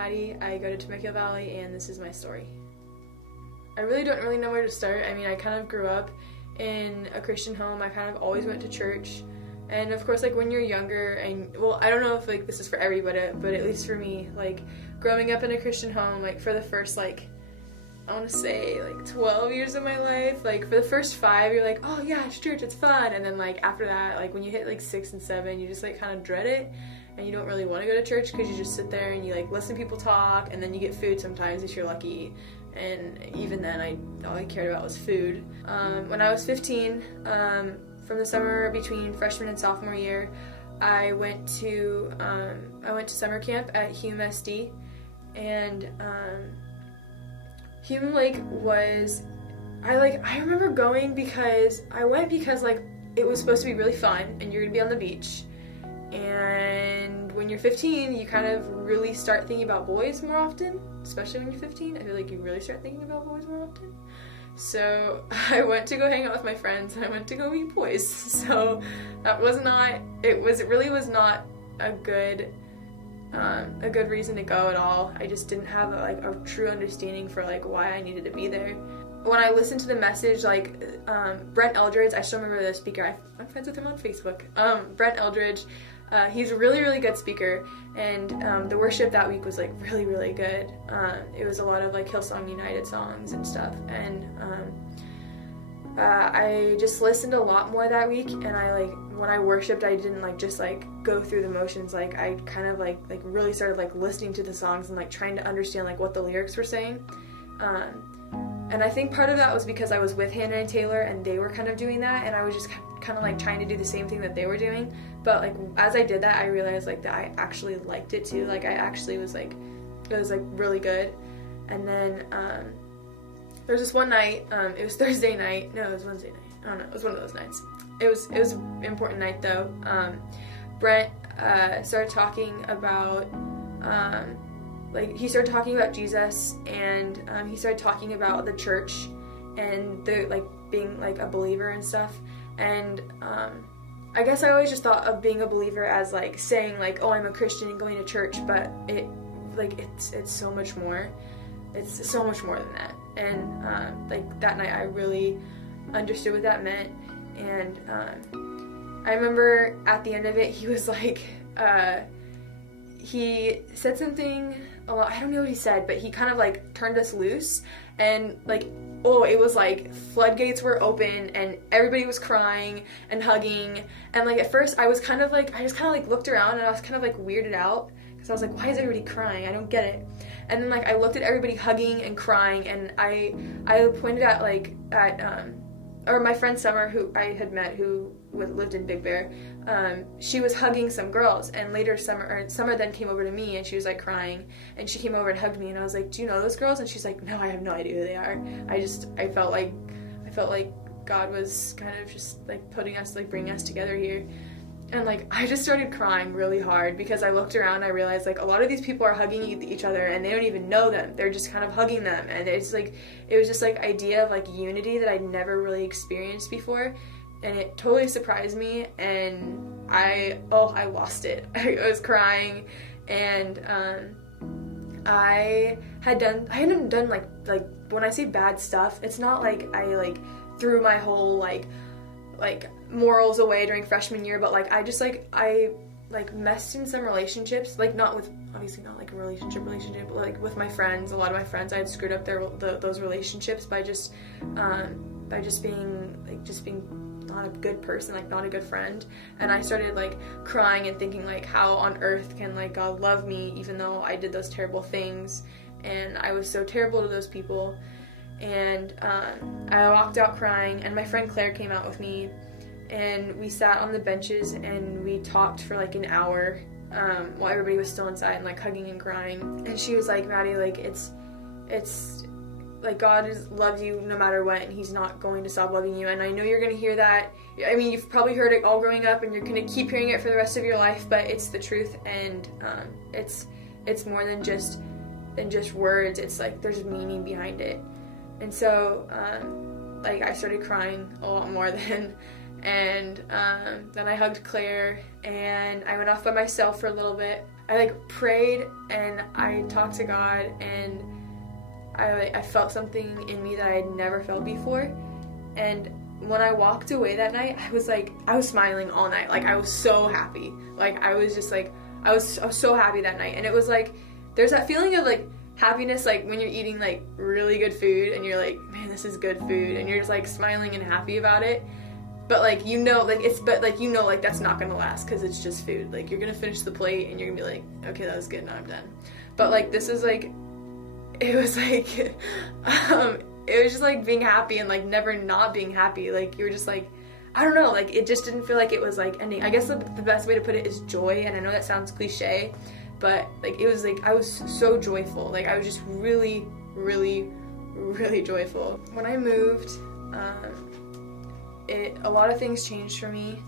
Maddie. I go to Temecula Valley, and this is my story. I really don't know where to start. I mean, I kind of grew up in a Christian home. I kind of always went to church. And of course, like, when you're younger, and, well, I don't know if, like, this is for everybody, but at least for me, like, growing up in a Christian home, like, for the first, like, I want to say, like, 12 years of my life, like, for the first 5, you're like, oh, yeah, it's church, it's fun. And then, like, after that, like, when you hit, like, 6 and 7, you just, like, kind of dread it. And you don't really want to go to church because you just sit there and you, like, listen to people talk, and then you get food sometimes if you're lucky. And even then, all I cared about was food. When I was 15, from the summer between freshman and sophomore year, I went to summer camp at Hume SD, and Hume, like, was, I remember going because like, it was supposed to be really fun, and you're gonna be on the beach. And when you're 15, you kind of really start thinking about boys more often, especially when you're 15. I feel like you really start thinking about boys more often. So I went to go hang out with my friends, and I went to go meet boys. So that it really was not a good reason to go at all. I just didn't have a true understanding for, like, why I needed to be there. When I listened to the message, like, Brent Eldridge, I still remember the speaker. I'm friends with him on Facebook. Brent Eldridge, he's a really, really good speaker, and the worship that week was, like, really, really good. It was a lot of, like, Hillsong United songs and stuff, and I just listened a lot more that week, and when I worshiped, I didn't, like, just, like, go through the motions. Like, I kind of, like really started, like, listening to the songs and, like, trying to understand, like, what the lyrics were saying. And I think part of that was because I was with Hannah and Taylor, and they were kind of doing that, and I was just kind of, like, trying to do the same thing that they were doing. But, like, as I did that, I realized, like, that I actually liked it too. Like, I actually was, like, it was, like, really good. And then there was this one night, it was Thursday night. No, it was Wednesday night. I don't know. It was one of those nights. It was an important night, though. Brent started talking about he started talking about Jesus, and he started talking about the church and the, like, being, like, a believer and stuff. And I guess I always just thought of being a believer as, like, saying, like, oh, I'm a Christian and going to church, but it's so much more. It's so much more than that. And like, that night I really understood what that meant. And I remember at the end of it, he was like, he said something, I don't know what he said, but he kind of, like, turned us loose, and, like, it was like floodgates were open, and everybody was crying and hugging. And, like, at first I just kind of, like, looked around, and I was kind of, like, weirded out, because I was like, why is everybody crying? I don't get it. And then, like, I looked at everybody hugging and crying, and I pointed at, like, or my friend Summer, who I had met, who lived in Big Bear, she was hugging some girls, and later Summer then came over to me, and she was, like, crying, and she came over and hugged me, and I was like, do you know those girls? And she's like, no, I have no idea who they are. I felt like God was kind of just, like, putting us, like, bringing us together here. And, like, I just started crying really hard, because I looked around and I realized, like, a lot of these people are hugging each other, and they don't even know them. They're just kind of hugging them. And it's, like, it was just, like, idea of, like, unity that I'd never really experienced before. And it totally surprised me, and I lost it. I was crying, and I hadn't done, like, when I say bad stuff, it's not like I, like, threw my whole, like, morals away during freshman year, but, like, I messed in some relationships, like, obviously not like a relationship, but, like, with my friends. A lot of my friends, I had screwed up those relationships by just being not a good person, like, not a good friend. And I started, like, crying and thinking, like, how on earth can, like, God love me even though I did those terrible things, and I was so terrible to those people. And I walked out crying, and my friend Claire came out with me, and we sat on the benches and we talked for, like, an hour while everybody was still inside and, like, hugging and crying. And she was like, Maddie, like, it's like, God loves you no matter what, and He's not going to stop loving you. And I know you're going to hear that. I mean, you've probably heard it all growing up, and you're going to keep hearing it for the rest of your life, but it's the truth, and it's more than just words. It's, like, there's meaning behind it. And so, like, I started crying a lot more then. And then I hugged Claire, and I went off by myself for a little bit. I like prayed and I talked to God, and I felt something in me that I had never felt before. And when I walked away that night, I was smiling all night. Like, I was so happy. Like, I was just like, I was so happy that night. And it was like, there's that feeling of like happiness, like when you're eating like really good food and you're like, man, this is good food, and you're just like smiling and happy about it. But like, you know, like like that's not gonna last because it's just food. Like, you're gonna finish the plate and you're gonna be like, okay, that was good, now I'm done. But like, this is like, it was like, it was just like being happy and like never not being happy. Like, you were just like, I don't know, like it just didn't feel like it was like ending. I guess the best way to put it is joy, and I know that sounds cliche, but like it was like I was so joyful. Like, I was just really, really, really joyful. When I moved, a lot of things changed for me.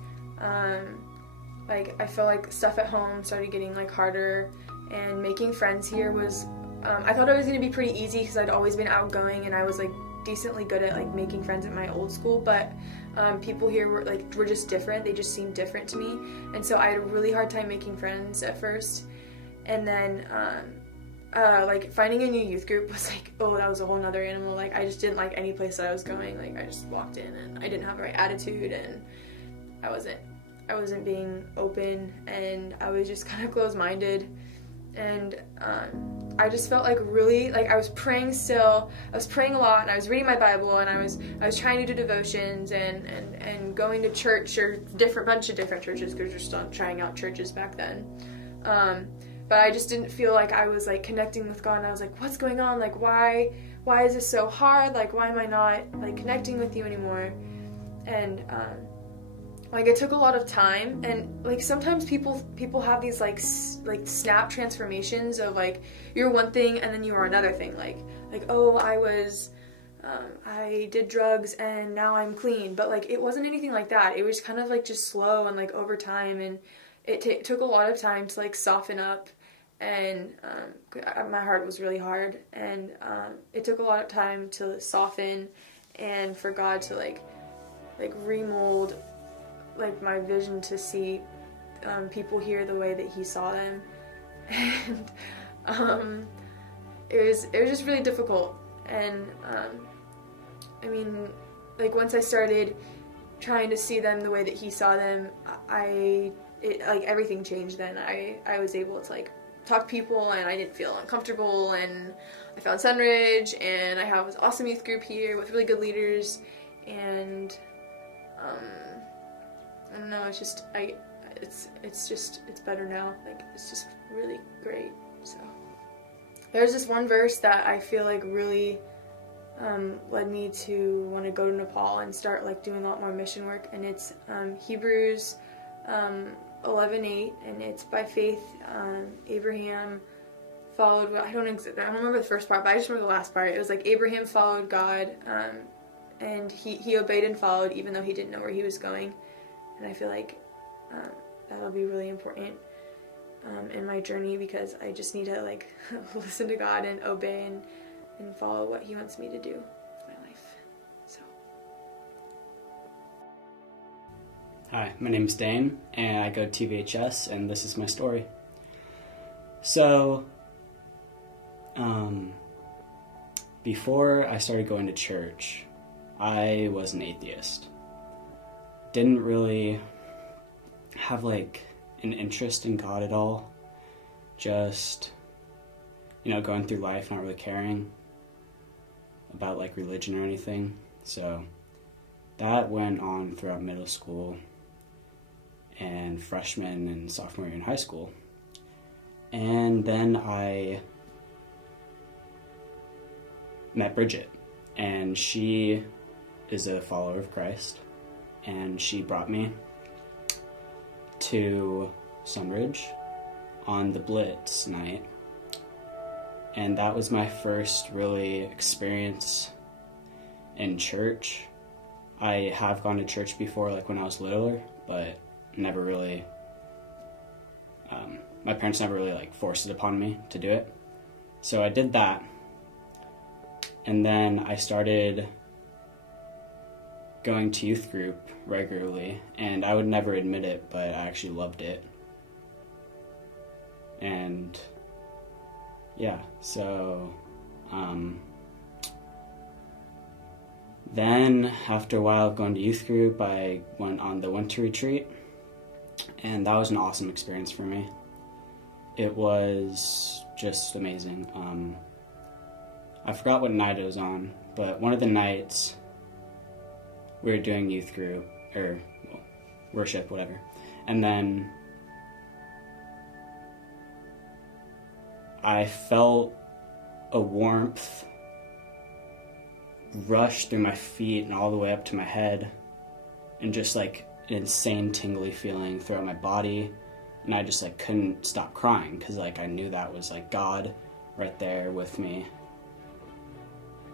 Like, I felt like stuff at home started getting like harder, and making friends here was, I thought it was going to be pretty easy because I'd always been outgoing and I was like decently good at like making friends at my old school, but people here were just different. They just seemed different to me, and so I had a really hard time making friends at first. And then like finding a new youth group was like, oh, that was a whole nother animal. Like, I just didn't like any place that I was going. Like, I just walked in and I didn't have the right attitude, and I wasn't being open, and I was just kind of closed-minded. And I just felt like really, like I was praying still. I was praying a lot, and I was reading my Bible, and I was trying to do devotions and going to church, or bunch of different churches, because we're still trying out churches back then. But I just didn't feel like I was like connecting with God, and I was like, what's going on? Like, why is this so hard? Like, why am I not like connecting with you anymore? And like, it took a lot of time, and like sometimes people have these like snap transformations of like, you're one thing and then you are another thing. Like oh, I did drugs and now I'm clean. But like, it wasn't anything like that. It was kind of like just slow and like over time, and it took a lot of time to like soften up. And my heart was really hard, and it took a lot of time to soften and for God to like remold like my vision to see people here the way that He saw them. And it was just really difficult. And I mean, like, once I started trying to see them the way that He saw them, like everything changed. Then I was able to like talk to people, and I didn't feel uncomfortable, and I found Sunridge, and I have this awesome youth group here with really good leaders, and I don't know, it's better now. Like, it's just really great. So there's this one verse that I feel like really led me to want to go to Nepal and start like doing a lot more mission work, and it's Hebrews 11:8, and it's by faith Abraham followed, I don't remember the first part, but I just remember the last part. It was like, Abraham followed God, and he obeyed and followed even though he didn't know where he was going. And I feel like that'll be really important in my journey, because I just need to like listen to God and obey and follow what He wants me to do with my life. So. Hi, my name is Dane, and I go to TVHS, and this is my story. So, before I started going to church, I was an atheist. Didn't really have like an interest in God at all. Just, going through life, not really caring about like religion or anything. So that went on throughout middle school and freshman and sophomore year in high school. And then I met Bridget, and she is a follower of Christ, and she brought me to Sunridge on the Blitz night, and that was my first really experience in church. I have gone to church before, like when I was littler, but never really, my parents never really like forced it upon me to do it. So I did that, and then I started going to youth group regularly, and I would never admit it, but I actually loved it. And yeah, so then after a while of going to youth group, I went on the winter retreat, and that was an awesome experience for me. It was just amazing. I forgot what night it was on, but one of the nights we were doing youth group, or worship, whatever, and then I felt a warmth rush through my feet and all the way up to my head, and just like an insane tingly feeling throughout my body, and I just like couldn't stop crying because like I knew that was like God right there with me.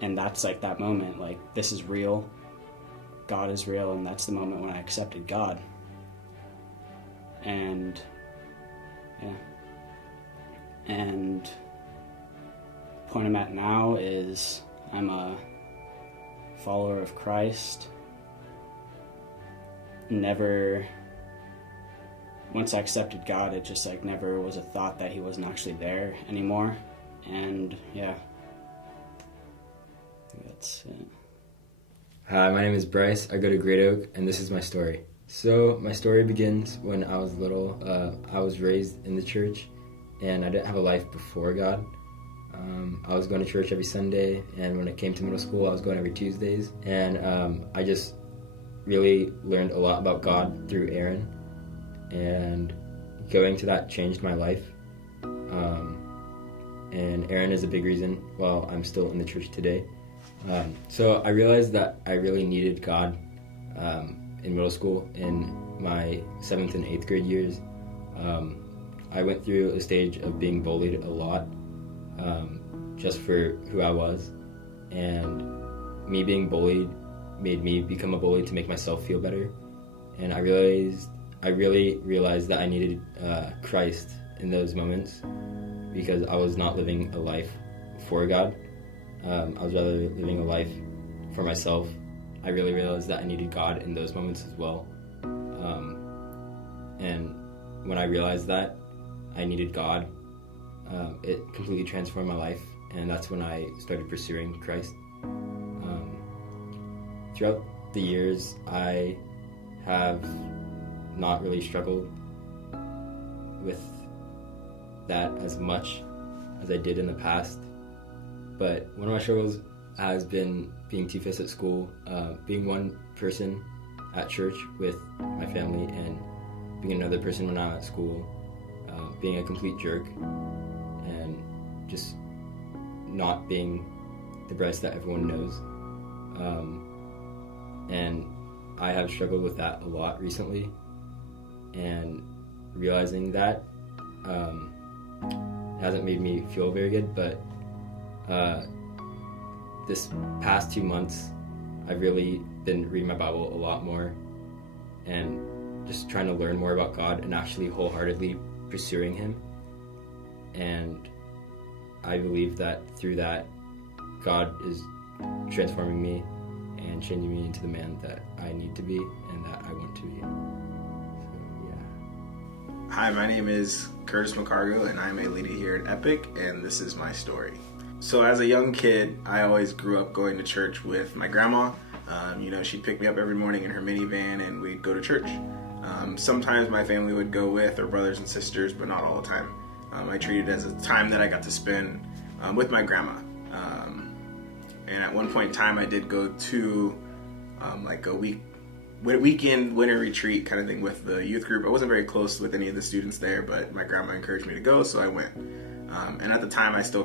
And that's like that moment, like this is real, God is real, and that's the moment when I accepted God. And yeah, and the point I'm at now is I'm a follower of Christ. Once I accepted God, it just like never was a thought that he wasn't actually there anymore. And yeah, I think that's it. Hi, my name is Bryce. I go to Great Oak, and this is my story. So my story begins when I was little. I was raised in the church, and I didn't have a life before God. I was going to church every Sunday, and when it came to middle school, I was going every Tuesdays. And I just really learned a lot about God through Aaron, and going to that changed my life. And Aaron is a big reason why I'm still in the church today. So I realized that I really needed God in middle school. In my 7th and 8th grade years, I went through a stage of being bullied a lot, just for who I was, and me being bullied made me become a bully to make myself feel better. And I really realized that I needed Christ in those moments, because I was not living a life for God. I was rather living a life for myself. I really realized that I needed God in those moments as well. And when I realized that I needed God, it completely transformed my life, and that's when I started pursuing Christ. Throughout the years, I have not really struggled with that as much as I did in the past. But one of my struggles has been being two-faced at school, being one person at church with my family, and being another person when I'm at school, being a complete jerk, and just not being the Bryce that everyone knows. And I have struggled with that a lot recently, and realizing that hasn't made me feel very good, but this past 2 months I've really been reading my Bible a lot more and just trying to learn more about God and actually wholeheartedly pursuing Him. And I believe that through that, God is transforming me and changing me into the man that I need to be and that I want to be. So, yeah. Hi, my name is Curtis McCargo, and I'm a leader here at Epic, and this is my story. So as a young kid, I always grew up going to church with my grandma. She'd pick me up every morning in her minivan, and we'd go to church. Sometimes my family would go with, or brothers and sisters, but not all the time. I treated it as a time that I got to spend with my grandma. And at one point in time, I did go to like a weekend winter retreat kind of thing with the youth group. I wasn't very close with any of the students there, but my grandma encouraged me to go, so I went. And at the time, I still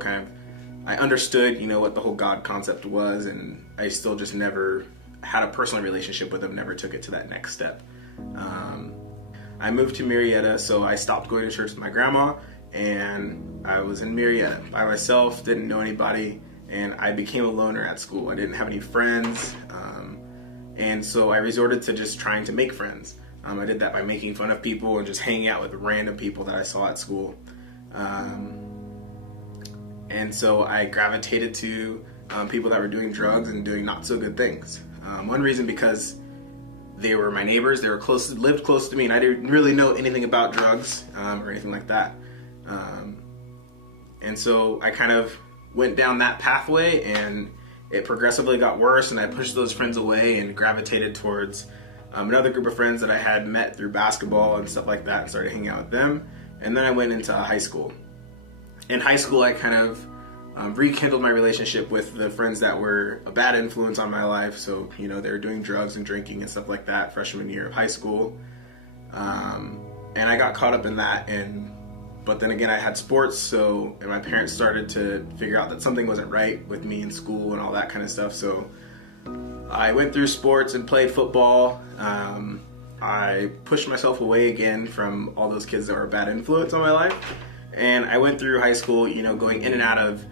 I understood, what the whole God concept was, and I still just never had a personal relationship with him, never took it to that next step. I moved to Marietta, so I stopped going to church with my grandma, and I was in Marietta by myself, didn't know anybody, and I became a loner at school. I didn't have any friends, and so I resorted to just trying to make friends. I did that by making fun of people and just hanging out with random people that I saw at school. And so I gravitated to people that were doing drugs and doing not so good things. One reason because they were my neighbors, they were lived close to me, and I didn't really know anything about drugs or anything like that. And so I kind of went down that pathway, and it progressively got worse, and I pushed those friends away and gravitated towards another group of friends that I had met through basketball and stuff like that, and started hanging out with them. And then I went into high school. In high school, I kind of rekindled my relationship with the friends that were a bad influence on my life. So, they were doing drugs and drinking and stuff like that freshman year of high school. And I got caught up in that. But then again, I had sports, and my parents started to figure out that something wasn't right with me in school and all that kind of stuff. So I went through sports and played football. I pushed myself away again from all those kids that were a bad influence on my life. And I went through high school, going in and out of,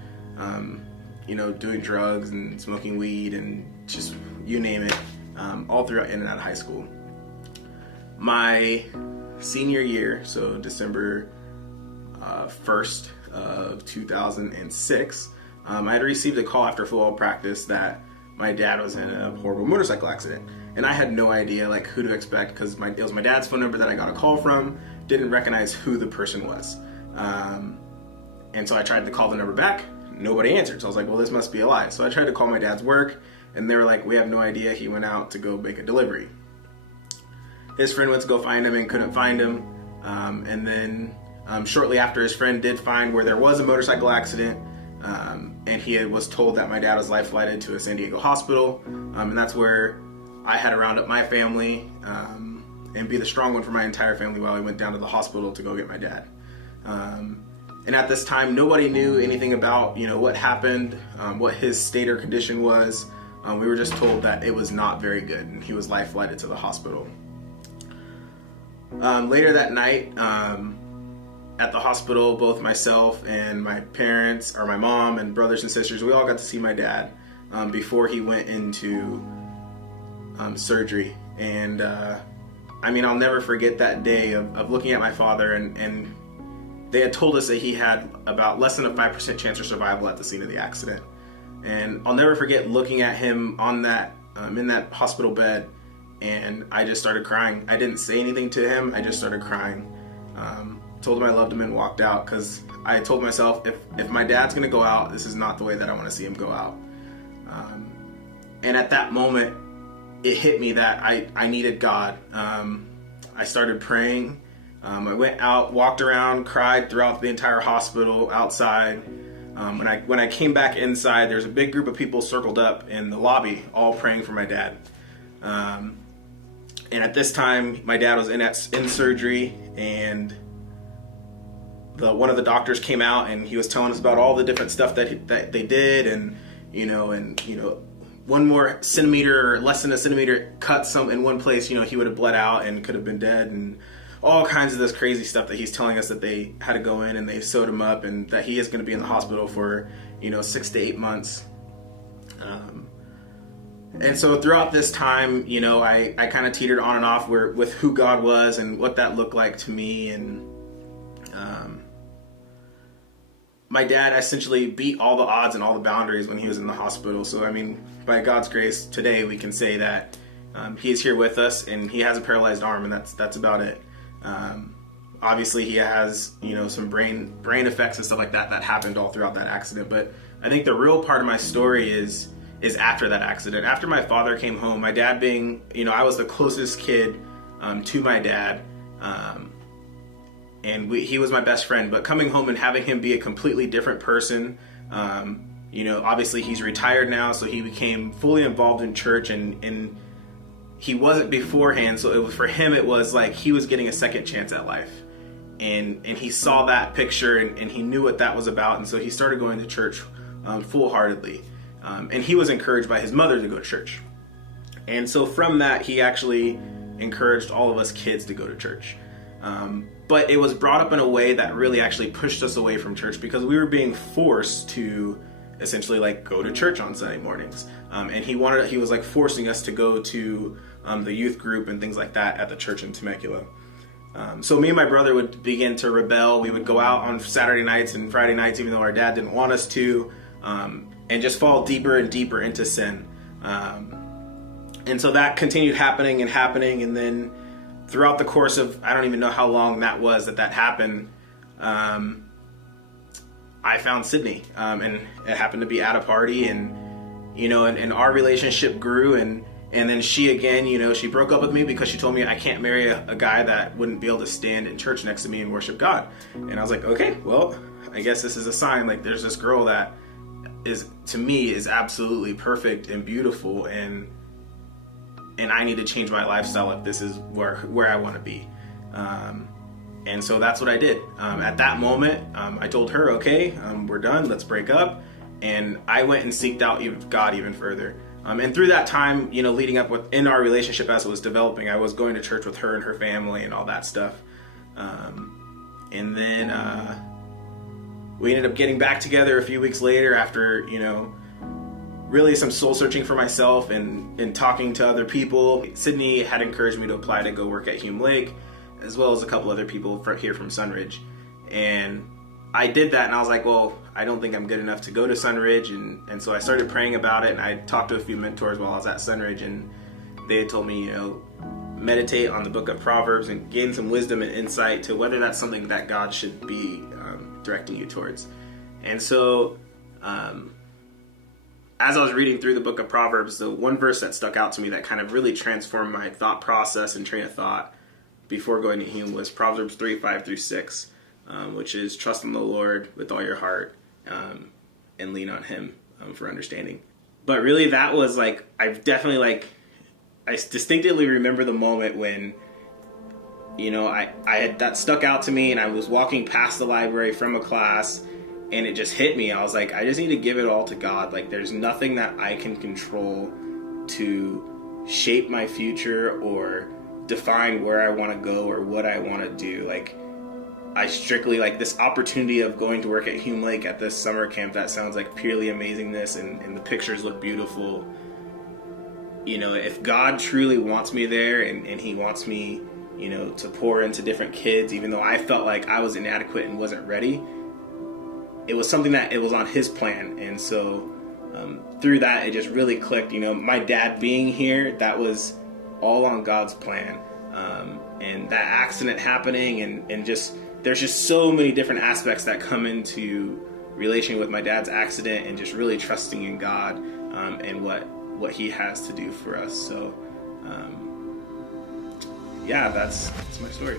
doing drugs and smoking weed and just you name it, all throughout in and out of high school. My senior year, so December 1st of 2006, I had received a call after football practice that my dad was in a horrible motorcycle accident. And I had no idea who to expect, because it was my dad's phone number that I got a call from. Didn't recognize who the person was. And so I tried to call the number back. Nobody answered. So I was like, well, this must be a lie. So I tried to call my dad's work, and they were like, we have no idea. He went out to go make a delivery. His friend went to go find him and couldn't find him. And then shortly after, his friend did find where there was a motorcycle accident. And he was told that my dad was life flighted to a San Diego hospital. And that's where I had to round up my family and be the strong one for my entire family while I went down to the hospital to go get my dad. And at this time, nobody knew anything about, what happened, what his state or condition was. We were just told that it was not very good, and he was life flighted to the hospital. Later that night, at the hospital, both myself and my parents, or my mom and brothers and sisters, we all got to see my dad before he went into surgery. And I'll never forget that day of looking at my father, and they had told us that he had about less than a 5% chance of survival at the scene of the accident. And I'll never forget looking at him on that in that hospital bed, and I just started crying. I didn't say anything to him. I just started crying. Told him I loved him and walked out, because I told myself, if my dad's going to go out, this is not the way that I want to see him go out. And at that moment, it hit me that I needed God. I started praying. I went out, walked around, cried throughout the entire hospital, outside. When I came back inside, there's a big group of people circled up in the lobby, all praying for my dad. And at this time, my dad was in surgery, and one of the doctors came out, and he was telling us about all the different stuff that they did, and one more centimeter or less than a centimeter cut in one place, he would have bled out and could have been dead, and all kinds of this crazy stuff that he's telling us that they had to go in and they sewed him up, and that he is going to be in the hospital for 6 to 8 months. And so throughout this time, I kind of teetered on and off with who God was and what that looked like to me. And my dad essentially beat all the odds and all the boundaries when he was in the hospital. So, by God's grace, today we can say that he is here with us, and he has a paralyzed arm, and that's about it. Obviously, he has, some brain effects and stuff like that happened all throughout that accident. But I think the real part of my story is after that accident. After my father came home, my dad being, I was the closest kid to my dad, and he was my best friend. But coming home and having him be a completely different person, obviously he's retired now, so he became fully involved in church, and he wasn't beforehand. So for him, it was like he was getting a second chance at life. And he saw that picture, and he knew what that was about, and so he started going to church full-heartedly. And he was encouraged by his mother to go to church. And so from that, he actually encouraged all of us kids to go to church. But it was brought up in a way that really actually pushed us away from church, because we were being forced to essentially go to church on Sunday mornings. And he was forcing us to go to the youth group and things like that at the church in Temecula. So me and my brother would begin to rebel. We would go out on Saturday nights and Friday nights, even though our dad didn't want us to, and just fall deeper and deeper into sin. And so that continued happening, and then throughout the course of, I don't even know how long that was that happened, I found Sydney, and it happened to be at a party, and and our relationship grew, and then she again, she broke up with me because she told me I can't marry a guy that wouldn't be able to stand in church next to me and worship God. And I was like, okay, well, I guess this is a sign. Like, there's this girl that is, to me, is absolutely perfect and beautiful, and I need to change my lifestyle if this is where I want to be. And so that's what I did. At that moment, I told her, okay, we're done, let's break up. And I went and seeked out God even further. And through that time, leading up in our relationship as it was developing, I was going to church with her and her family and all that stuff. And then we ended up getting back together a few weeks later after, really some soul searching for myself and talking to other people. Sydney had encouraged me to apply to go work at Hume Lake, as well as a couple other people here from Sunridge. And I did that, and I was like, well, I don't think I'm good enough to go to Sunridge. And so I started praying about it, and I talked to a few mentors while I was at Sunridge, and they had told me, meditate on the book of Proverbs and gain some wisdom and insight to whether that's something that God should be directing you towards. And so as I was reading through the book of Proverbs, the one verse that stuck out to me that kind of really transformed my thought process and train of thought before going to Hume was Proverbs 3:5-6, which is trust in the Lord with all your heart and lean on him for understanding. But really that was like, I distinctively remember the moment when, I had that stuck out to me, and I was walking past the library from a class, and it just hit me. I was like, I just need to give it all to God. Like, there's nothing that I can control to shape my future or define where I want to go or what I want to do. Like, I strictly, like, this opportunity of going to work at Hume Lake at this summer camp that sounds like purely amazingness, and the pictures look beautiful. If God truly wants me there and he wants me, to pour into different kids, even though I felt like I was inadequate and wasn't ready, it was something that it was on his plan. And so through that, it just really clicked. My dad being here, that was all on God's plan. And that accident happening, and just there's just so many different aspects that come into relation with my dad's accident, and just really trusting in God and what he has to do for us. So yeah, that's my story.